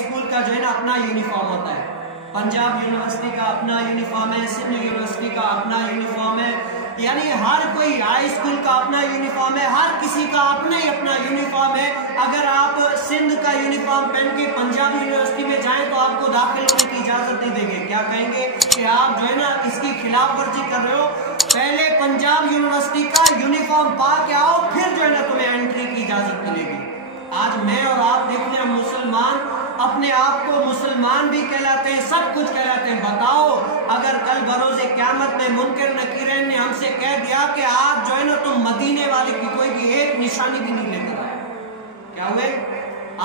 School کا جو ہے نا اپنا یونیفارم ہوتا ہے، پنجاب یونیورسٹی کا اپنا یونیفارم ہے، سندھ یونیورسٹی کا اپنا یونیفارم ہے، یعنی ہر کوئی ہائی اسکول کا اپنا یونیفارم ہے، ہر کسی کا اپنا ہی اپنا یونیفارم ہے۔ اگر آپ سندھ کا یونیفارم پہن کے پنجاب یونیورسٹی میں جائیں تو آپ کو داخل ہونے کی اجازت نہیں دیں گے۔ کیا کہیں گے کہ آپ جو ہے نا اس کی خلاف ورزی کر رہے ہو، پہلے پنجاب یونیورسٹی کا یونیفارم پا کے آؤ، پھر جو ہے نا تمہیں انٹری کی اجازت ملے گی۔ آج میں اور آپ دیکھتے ہیں مسلمان اپنے آپ کو مسلمان بھی کہلاتے ہیں، سب کچھ کہلاتے ہیں۔ بتاؤ اگر کل بروز قیامت میں منکر نکیرین نے ہم سے کہہ دیا کہ آج جو ہے نا تم مدینے والے کی کوئی بھی ایک نشانی بھی نہیں لے کر آئے، کیا ہوئے؟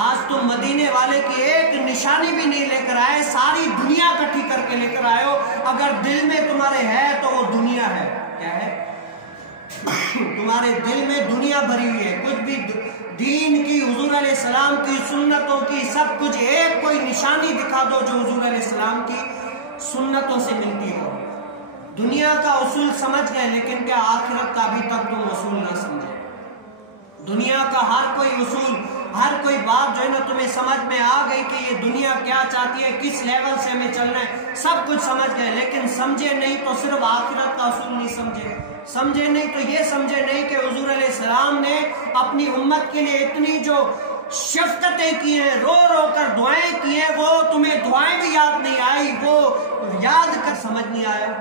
آج تم مدینے والے کی ایک نشانی بھی نہیں لے کر آئے، ساری دنیا اکٹھی کر کے لے کر آئے ہو، اگر دل میں تمہارے ہے تو وہ دنیا ہے۔ کیا ہے؟ تمہارے دل میں دنیا بھری ہوئی ہے، کچھ بھی دین کی، حضور علیہ السلام کی سنتوں کی، سب کچھ ایک کوئی نشانی دکھا دو جو حضور علیہ السلام کی سنتوں سے ملتی ہو۔ دنیا کا اصول سمجھ گئے، لیکن کیا آخرت کا ابھی تک تم اصول نہ سمجھے؟ دنیا کا ہر کوئی اصول، ہر کوئی بات جو ہے نا تمہیں سمجھ میں آ گئی کہ یہ دنیا کیا چاہتی ہے، کس لیول سے ہمیں چلنا ہے، سب کچھ سمجھ گئے، لیکن سمجھے نہیں تو صرف آخرت کا اصول نہیں سمجھے، سمجھے نہیں تو یہ سمجھے نہیں کہ حضور علیہ السلام نے اپنی امت کے لیے اتنی جو شفقتیں کی ہیں، رو رو کر دعائیں کی ہیں، وہ تمہیں دعائیں بھی یاد نہیں آئی، وہ یاد کر سمجھ نہیں آیا۔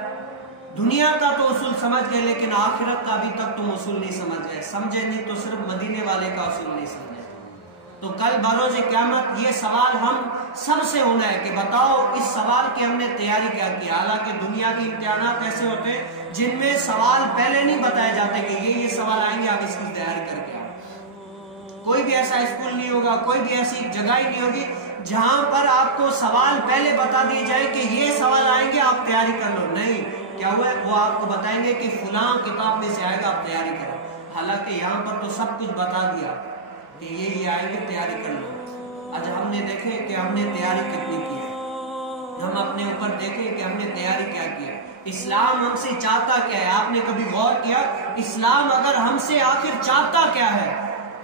دنیا کا تو اصول سمجھ گئے، لیکن آخرت کا ابھی تک تم اصول نہیں سمجھ گئے، سمجھے نہیں تو صرف مدینے والے کا اصول نہیں سمجھے۔ تو کل بروز قیامت یہ سوال ہم سب سے ہونا ہے کہ بتاؤ اس سوال کی ہم نے تیاری کیا کی؟ حالانکہ دنیا کی امتحانات ایسے ہوتے ہیں جن میں سوال پہلے نہیں بتائے جاتے کہ یہ سوال آئیں گے، آپ اس کی تیاری کر کے آؤ۔ کوئی بھی ایسا اسکول نہیں ہوگا، کوئی بھی ایسی جگہ ہی نہیں ہوگی جہاں پر آپ کو سوال پہلے بتا دیے جائے کہ یہ سوال آئیں گے، آپ تیاری کر لو۔ نہیں، کیا ہوا ہے؟ وہ آپ کو بتائیں گے کہ فلاں کتاب میں سے آئے گا، آپ تیاری کرو۔ حالانکہ یہاں پر تو سب کچھ بتا دیا کہ یہ آئیں گے، تیاری کر لو۔ آج ہم نے دیکھے کہ ہم نے تیاری کتنی کی ہے، ہم اپنے اوپر دیکھیں کہ ہم نے تیاری کیا کی ہے۔ اسلام ہم سے چاہتا کیا ہے؟ آپ نے کبھی غور کیا اسلام اگر ہم سے آخر چاہتا کیا ہے؟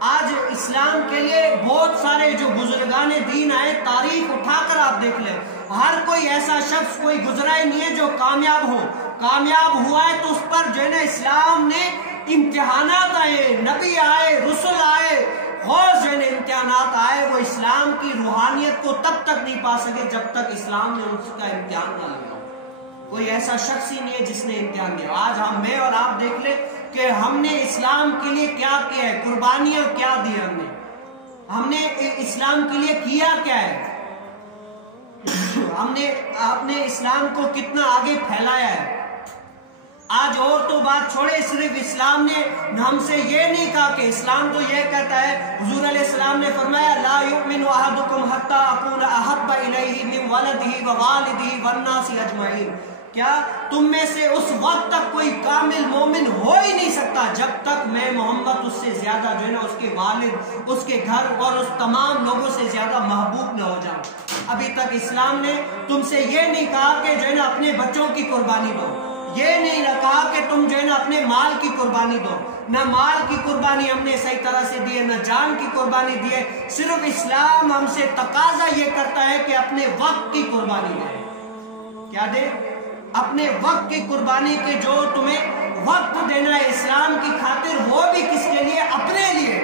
آج اسلام کے لیے بہت سارے جو بزرگان دین آئے، تاریخ اٹھا کر آپ دیکھ لیں، ہر کوئی ایسا شخص کوئی گزرا ہی نہیں ہے جو کامیاب ہو۔ کامیاب ہوا ہے تو اس پر جو ہے نا اسلام نے امتحانات آئے، نبی آئے، رسول آئے، غوث جو ہے نا امتحانات آئے، وہ اسلام کی روحانیت کو تب تک نہیں پا سکے جب تک اسلام نے اس کا امتحان نہ لیا۔ کوئی ایسا شخص ہی نہیں ہے جس نے امتحان لیا۔ آج میں اور آپ دیکھ لیں کہ ہم نے اسلام کے لیے کیا کیا ہے، قربانیاں کیا دی ہم نے اسلام کے لیے کیا کیا ہے، آپ نے اسلام کو کتنا آگے پھیلایا ہے۔ آج اور تو بات چھوڑے، صرف اسلام نے ہم سے یہ نہیں کہا کہ اسلام تو یہ کہتا ہے، حضور علیہ السلام نے فرمایا لا یؤمن احدکم حتی اکون احب الیہ من ولدہ ووالدہ والناس اجمعین۔ کیا تم میں سے اس وقت تک کوئی کامل مومن ہو ہی نہیں سکتا جب تک میں محمد اس سے زیادہ جو ہے نا اس کے والد، اس کے گھر اور اس تمام لوگوں سے زیادہ محبوب نہ ہو جاؤں۔ ابھی تک اسلام نے تم سے یہ نہیں کہا کہ جو ہے نا اپنے بچوں کی قربانی دو، یہ نہیں کہا کہ تم جو ہے نا اپنے مال کی قربانی دو، نہ مال کی قربانی ہم نے صحیح طرح سے دی ہے، نہ جان کی قربانی دی ہے۔ صرف اسلام ہم سے تقاضا یہ کرتا ہے کہ اپنے وقت کی قربانی دے۔ کیا دے؟ اپنے وقت کی قربانی کے جو تمہیں وقت دینا ہے اسلام کی خاطر، وہ بھی کس کے لیے؟ اپنے لیے،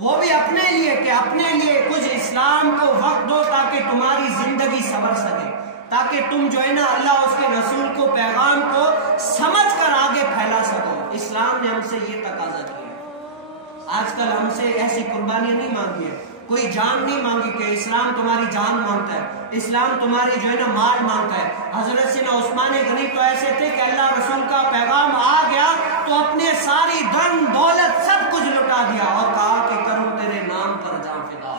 وہ بھی اپنے لیے کہ اپنے لیے کچھ اسلام کو وقت دو تاکہ تمہاری زندگی سنور سکے، تاکہ تم جو ہے نا اللہ اس کے رسول کو، پیغام کو سمجھ کر آگے پھیلا سکو۔ اسلام نے ہم سے یہ تقاضا کیا۔ آج کل ہم سے ایسی قربانیاں نہیں مانگی ہے، کوئی جان نہیں مانگی کہ اسلام تمہاری جان مانگتا ہے، اسلام تمہاری جو ہے نا مال مانگتا ہے۔ حضرت سیدنا عثمان غنی تو ایسے تھے کہ اللہ رسول کا پیغام آ گیا تو اپنے ساری دن دولت سب کچھ لٹا دیا اور کہا کہ کروں تیرے نام پر جان فدا،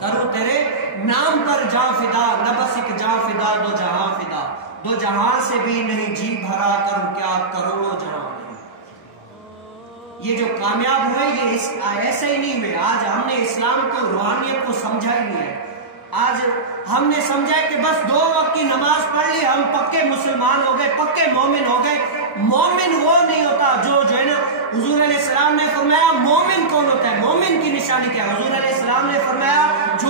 کروں تیرے نام پر جان فدا، نہ بس ایک جان فدا دو جہاں فدا، دو جہاں سے بھی نہیں جی بھرا، کروں کیا کروڑوں جہاں۔ یہ جو کامیاب ہوئے یہ ایسے ہی نہیں ہوئے۔ آج ہم نے اسلام کو، روحانیت کو سمجھا ہی نہیں ہے۔ آج ہم نے سمجھا ہے کہ بس 2 وقت کی نماز پڑھ لی ہم پکے مسلمان ہو گئے، پکے مومن ہو گئے۔ مومن وہ نہیں ہوتا جو ہے نا، حضور علیہ السلام نے فرمایا مومن کون ہوتا ہے، مومن کی نشانی کیا ہے؟ حضور علیہ السلام نے فرمایا جو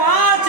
5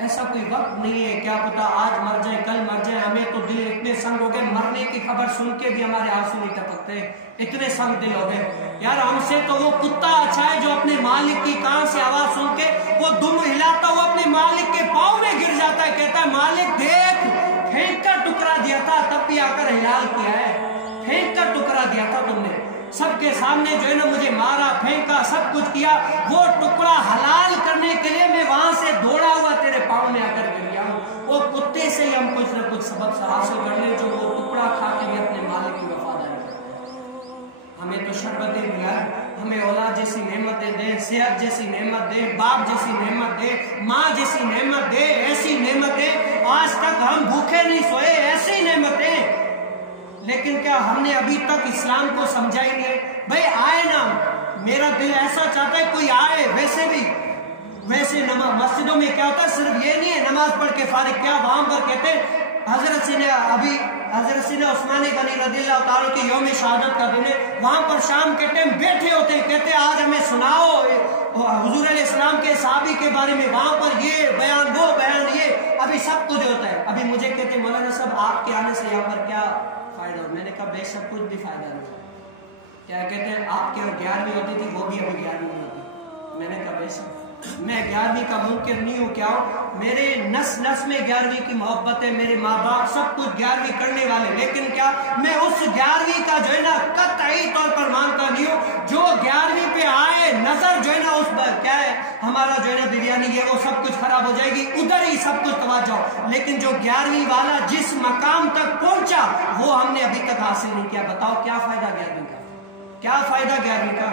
ایسا کوئی وقت نہیں ہے، کیا پتا آج مر جائیں کل مر جائیں، ہمیں تو دل اتنے سنگ ہو گئے، مرنے کی خبر سن کے بھی ہمارے آنسو نہیں ٹپکتے، اتنے سنگ دل ہو گئے۔ یار ہم سے تو وہ کتا اچھا ہے جو اپنے مالک کی کان سے آواز سن کے وہ دم ہلاتا ہوا اپنے مالک کے پاؤں میں گر جاتا ہے، کہتا ہے مالک دیکھ پھینک کر ٹکرا دیا تھا تب بھی آ کر ہلال کیا ہے، پھینک کر ٹکرا دیا تھا تم نے، سب کے سامنے جو ہے نا مجھے مارا پھینکا سب کچھ کیا، وہ ٹکڑا حلال کرنے کے لیے میں وہاں سے دوڑا ہوا تیرے پاؤں میں آ کر گر گیا ہوں۔ وہ کتے سے ہی ہم کچھ نہ کچھ سبق حاصل کر لیں جو وہ ٹکڑا کھا کے بھی اپنے مالک کی وفاداری کرتے ہیں۔ ہمیں تو شربتیں ملا، ہمیں اولاد جیسی نعمتیں دے، صحت جیسی نعمت دے، باپ جیسی نعمت دے، ماں جیسی نعمت دے، ایسی نعمتیں آج تک ہم بھوکے نہیں سوئے، ایسی نعمتیں، لیکن کیا ہم نے ابھی تک اسلام کو سمجھا ہی نہیں؟ بھئی آئے نا، میرا دل ایسا چاہتا ہے کوئی آئے، ویسے نماز مسجدوں میں کیا ہوتا ہے، صرف یہ نہیں ہے نماز پڑھ کے فارغ، کیا وہاں پر کہتے ہیں حضرت سینہ عثمان غنی رضی اللہ تعالیٰ کی یوم شہادت کا دن ہے، وہاں پر شام کے ٹائم بیٹھے ہوتے ہیں، کہتے ہیں آج ہمیں سناؤ حضور علیہ السلام کے صحابی کے بارے میں، وہاں پر یہ بیان وہ بیان، یہ ابھی سب کچھ ہوتا ہے۔ ابھی مجھے کہتے ہیں مولانا صاحب آپ کے آنے سے یہاں پر کیا فائدہ ہو؟ میں نے کہا بے شک کچھ بھی فائدہ نہیں۔ کیا کہتے ہیں آپ کے 11ویں ہوتی تھی، وہ بھی ابھی 11ویں ہوتی۔ میں نے کہا بے شک میں 11ویں کا منکر نہیں ہوں، کیا ہوں، میرے نس نس میں 11ویں کی محبت ہے، میرے ماں باپ سب کچھ 11ویں کرنے والے، لیکن کیا میں اس 11ویں کا جو ہے نا قطعی طور پر مانتا نہیں ہوں، جو 11ویں پہ آئے نظر جو ہے نا اس پر کیا ہے ہمارا جو ہے نا بریانی ہے وہ سب کچھ خراب ہو جائے گی، ادھر ہی سب کچھ توجہ، لیکن جو 11ویں والا جس مقام تک پہنچا وہ ہم نے ابھی تک حاصل نہیں کیا۔ بتاؤ کیا فائدہ 11ویں کا، کیا فائدہ 11ویں کا؟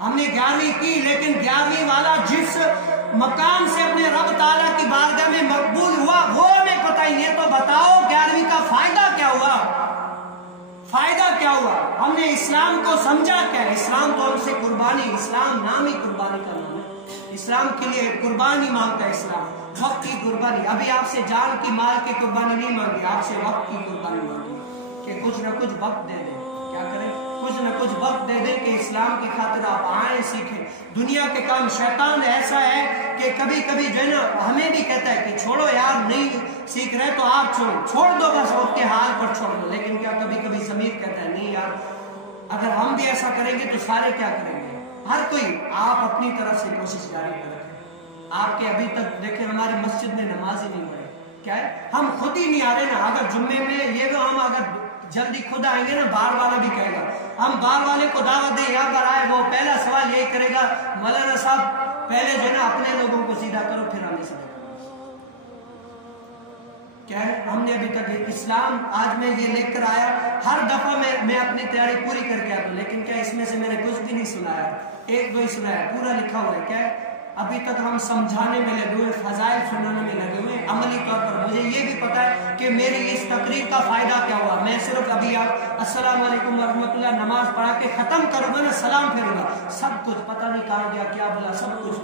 ہم نے 11ویں کی لیکن 11ویں والا جس مقام سے اپنے رب تعالیٰ کی بارگاہ میں مقبول ہوا وہ ہمیں پتہ ہی نہیں، تو بتاؤ 11ویں کا فائدہ کیا ہوا؟ فائدہ کیا ہوا؟ ہم نے اسلام کو سمجھا کیا؟ اسلام تو ہم سے قربانی، اسلام نام ہی قربانی کا نام ہے، اسلام کے لیے قربانی مانگتا ہے اسلام، وقت کی قربانی۔ ابھی آپ سے جان کی مال کی قربانی نہیں مانگی، آپ سے وقت کی قربانی مانگی کہ کچھ نہ کچھ وقت دے دیں، کیا کریں کچھ نہ کچھ وقت دے دیں کہ اسلام کی خاطر آپ آئیں سیکھیں۔ دنیا کے کام شیطان ایسا ہے کہ کبھی کبھی جو ہے نا ہمیں بھی کہتا ہے کہ چھوڑو یار نہیں سیکھ رہے تو آپ چھوڑ دو، بس اس کے حال پر چھوڑ دو، لیکن کیا کبھی کبھی ضمیر کہتا ہے نہیں یار اگر ہم بھی ایسا کریں گے تو سارے کیا کریں گے، ہر کوئی۔ آپ اپنی طرف سے کوشش جاری کریں، آپ کے ابھی تک دیکھیں ہماری مسجد میں نماز ہی نہیں پڑھے، کیا ہے ہم خود ہی نہیں آ رہے نا، اگر جمعے میں یہ ہم اگر جلدی خود آئیں گے نا بار والا بھی کہے گا، ہم بار والے کو دعوت دیں یہاں پر آئے، وہ پہلا سوال یہی کرے گا مولانا صاحب پہلے جو ہے نا اپنے لوگوں کو سیدھا کرو پھر ہمیں سیدھا کرو۔ کیا ہے ہم نے ابھی تک اسلام آج میں یہ لکھ کر آیا، ہر دفعہ میں اپنی تیاری پوری کر کے آتا ہوں، لیکن کیا اس میں سے میں نے کچھ بھی نہیں سنایا، ایک دو ہی سنایا، پورا لکھا ہوا ہے۔ کیا ہے ابھی تک ہم سمجھانے میں لگے ہوئے، فضائل سنانے میں لگے ہوئے، عملی طور پر مجھے یہ بھی پتا ہے کہ میری اس تقریر کا فائدہ کیا ہوا۔ میں صرف ابھی آپ السلام علیکم ورحمۃ اللہ نماز پڑھا کے ختم کروں گا نا، سلام پھیروں گا، سب کچھ پتہ نہیں کہاں گیا کیا بولا سب کچھ۔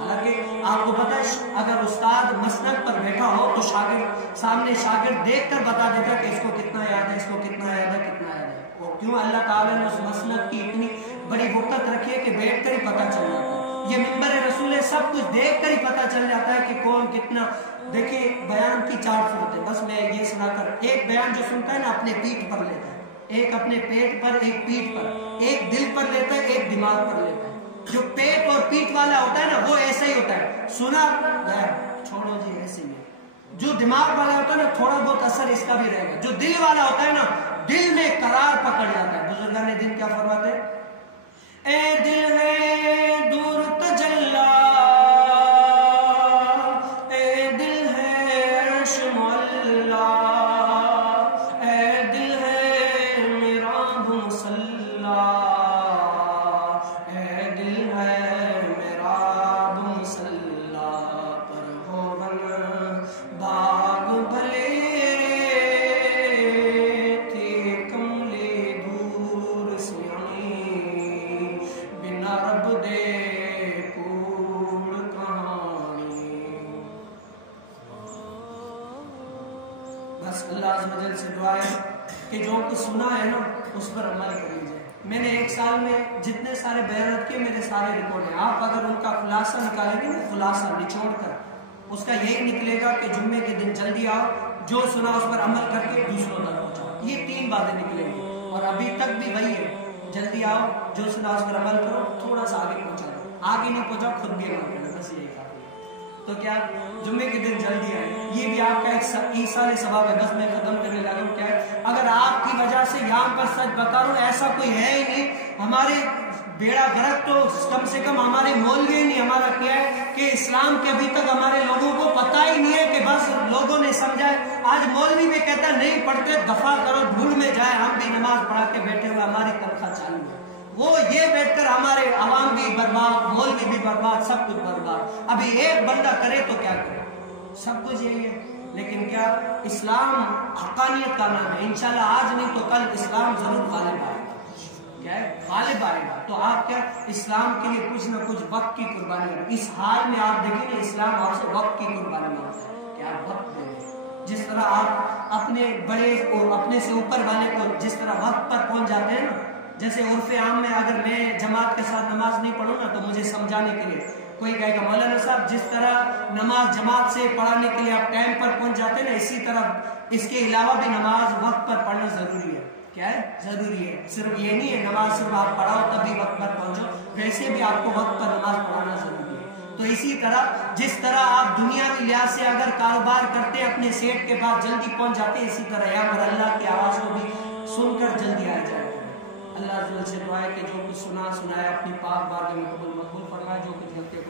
حالانکہ آپ کو پتا ہے اگر استاد مسند پر بیٹھا ہو تو شاگرد سامنے شاگرد دیکھ کر بتا دیتا کہ اس کو کتنا یاد ہے، اس کو کتنا یاد ہے، کتنا یاد ہے۔ کیوں اللہ تعالیٰ نے اس مسند کی اتنی بڑی وقت رکھی ہے کہ بیٹھ کر ہی پتہ چل جاتا ہے، یہ منبر رسول ہے، سب کچھ دیکھ کر ہی پتہ چل جاتا ہے کہ کون کتنا۔ دیکھیں بیان کی 4 صورتیں، بس میں یہ سنا کر ایک بیان جو سنتا ہے نا اپنے پیٹ پر لیتا ہے، ایک اپنے پیٹ پر، ایک پیٹ پر، ایک دل پر لیتا ہے، ایک دماغ پر لیتا ہے۔ جو پیٹ اور پیٹ والا ہوتا ہے نا وہ ایسا ہی ہوتا ہے، سنا گیا چھوڑو جی ایسے ہی ہے۔ جو دماغ والا ہوتا ہے نا تھوڑا بہت اثر اس کا بھی رہے گا، جو دل والا ہوتا ہے نا دل میں قرار پکڑ جاتا ہے۔ بزرگان دین کیا فرماتے ہیں؟ اے دل ہے دور تجلا، اے دل ہے عرش معلا، اے دل ہے میراب مسلا، اے دل ہے میراب مسلا، پر ہوون باغ بھلے تھے کملے دور سیانی، بنا رب دے کوڑ کہانی۔ بس اللہ عز و جل سے دعا ہے کہ جو کچھ سنا ہے نا اس پر عمل کر لیجیے۔ میں نے 1 سال میں جتنے سارے بیانات کیے میرے سارے ریکارڈ ہیں، آپ اگر ان کا خلاصہ نکالیں گے نا، خلاصہ نچوڑ کر اس کا یہی نکلے گا کہ جمعے کے دن جلدی آؤ، جو سنا اس پر عمل کر کے دوسروں تک پہنچاؤ، یہ 3 باتیں نکلیں گی، اور ابھی تک بھی وہی ہے، جلدی آؤ، جو سنا اس پر عمل کرو، تھوڑا سا آگے پہنچا دو، آگے نہیں پہنچاؤ خود بھی عمل کرو، بس یہی کافی ہے۔ تو کیا جمعے کے دن جلدی آئے، یہ بھی آپ کا ایک ایصال ثواب ہے۔ بس میں ختم کرنے لگا ہوں، کیا ہے اگر آپ کی وجہ سے یہاں پر سچ بتا رہا ہوں، ایسا کوئی ہے ہی نہیں، ہمارے بیڑا گرک تو کم سے کم ہمارے مولوی نہیں، ہمارا کیا ہے کہ اسلام کے ابھی تک ہمارے لوگوں کو پتہ ہی نہیں ہے، کہ بس لوگوں نے سمجھا ہے۔ آج مولوی بھی کہتا ہے نہیں پڑھتے دفع کرو، دھول میں جائے، ہم بھی نماز پڑھا کے بیٹھے ہوئے، ہماری تنخواہ چالو ہے، وہ یہ بیٹھ کر ہمارے عوام بھی برباد، مولوی بھی برباد، سب کچھ برباد۔ ابھی ایک بندہ کرے تو کیا کرے، سب کچھ یہی ہے۔ لیکن کیا اسلام حقانیت کا نام ہے، انشاءاللہ آج نہیں تو کل اسلام ضرور غالب آئے گا، کیا ہے غالب آئے گا۔ تو آپ کیا اسلام کے لیے کچھ نہ کچھ وقت کی قربانی ہے۔ اس حال میں آپ دیکھیں نا، اسلام آپ سے وقت کی قربانی مانگتا ہے کہ آپ وقت دیں۔ جس طرح آپ اپنے بڑے اور اپنے سے اوپر والے کو جس طرح وقت پر پہنچ جاتے ہیں نا، جیسے عرف عام میں اگر میں جماعت کے ساتھ نماز نہیں پڑھوں نا تو مجھے سمجھانے کے لیے کوئی کہے گا مولانا صاحب جس طرح نماز جماعت سے پڑھانے کے لیے آپ ٹائم پر پہنچ جاتے ہیں نا، اسی طرح اس کے علاوہ بھی نماز وقت پر پڑھنا ضروری ہے۔ کیا ہے ضروری ہے، صرف یہ نہیں ہے نماز صرف آپ پڑھاؤ تبھی وقت پر پہنچو، ویسے بھی آپ کو وقت پر نماز پڑھانا ضروری ہے۔ تو اسی طرح جس طرح آپ دنیاوی لحاظ سے اگر کاروبار کرتے ہیں اپنے سیٹ کے بعد جلدی پہنچ جاتے ہیں، اسی طرح یہاں پر اللہ کی آواز کو بھی سن کر جلدی آ جائے۔ اللہ عز و جل سے دعا ہے کہ جو کچھ سنایا اپنی پاک بارگاہ میں قبول مقبول فرمائے، جو کچھ غلطی